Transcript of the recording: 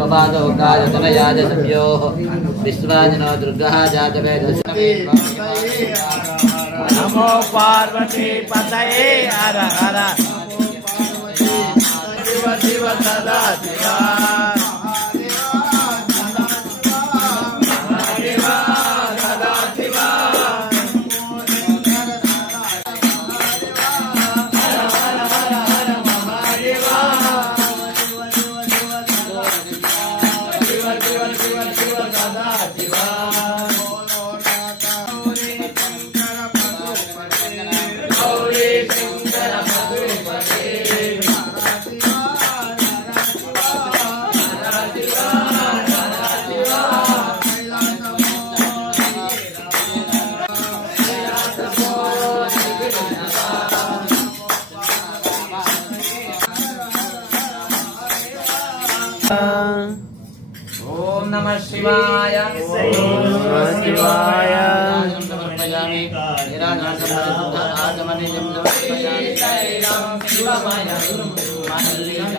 पपादो गायतनयाज संयोः विश्वाजनो दुर्गः जातवेदस्मै नमो पार्वती पतये हर हर शिव शिव सदा शिवा ओम नमः शिवाय ओम नमः शिवाय समर्पयामि निरानाथ आगमने समर्पयामि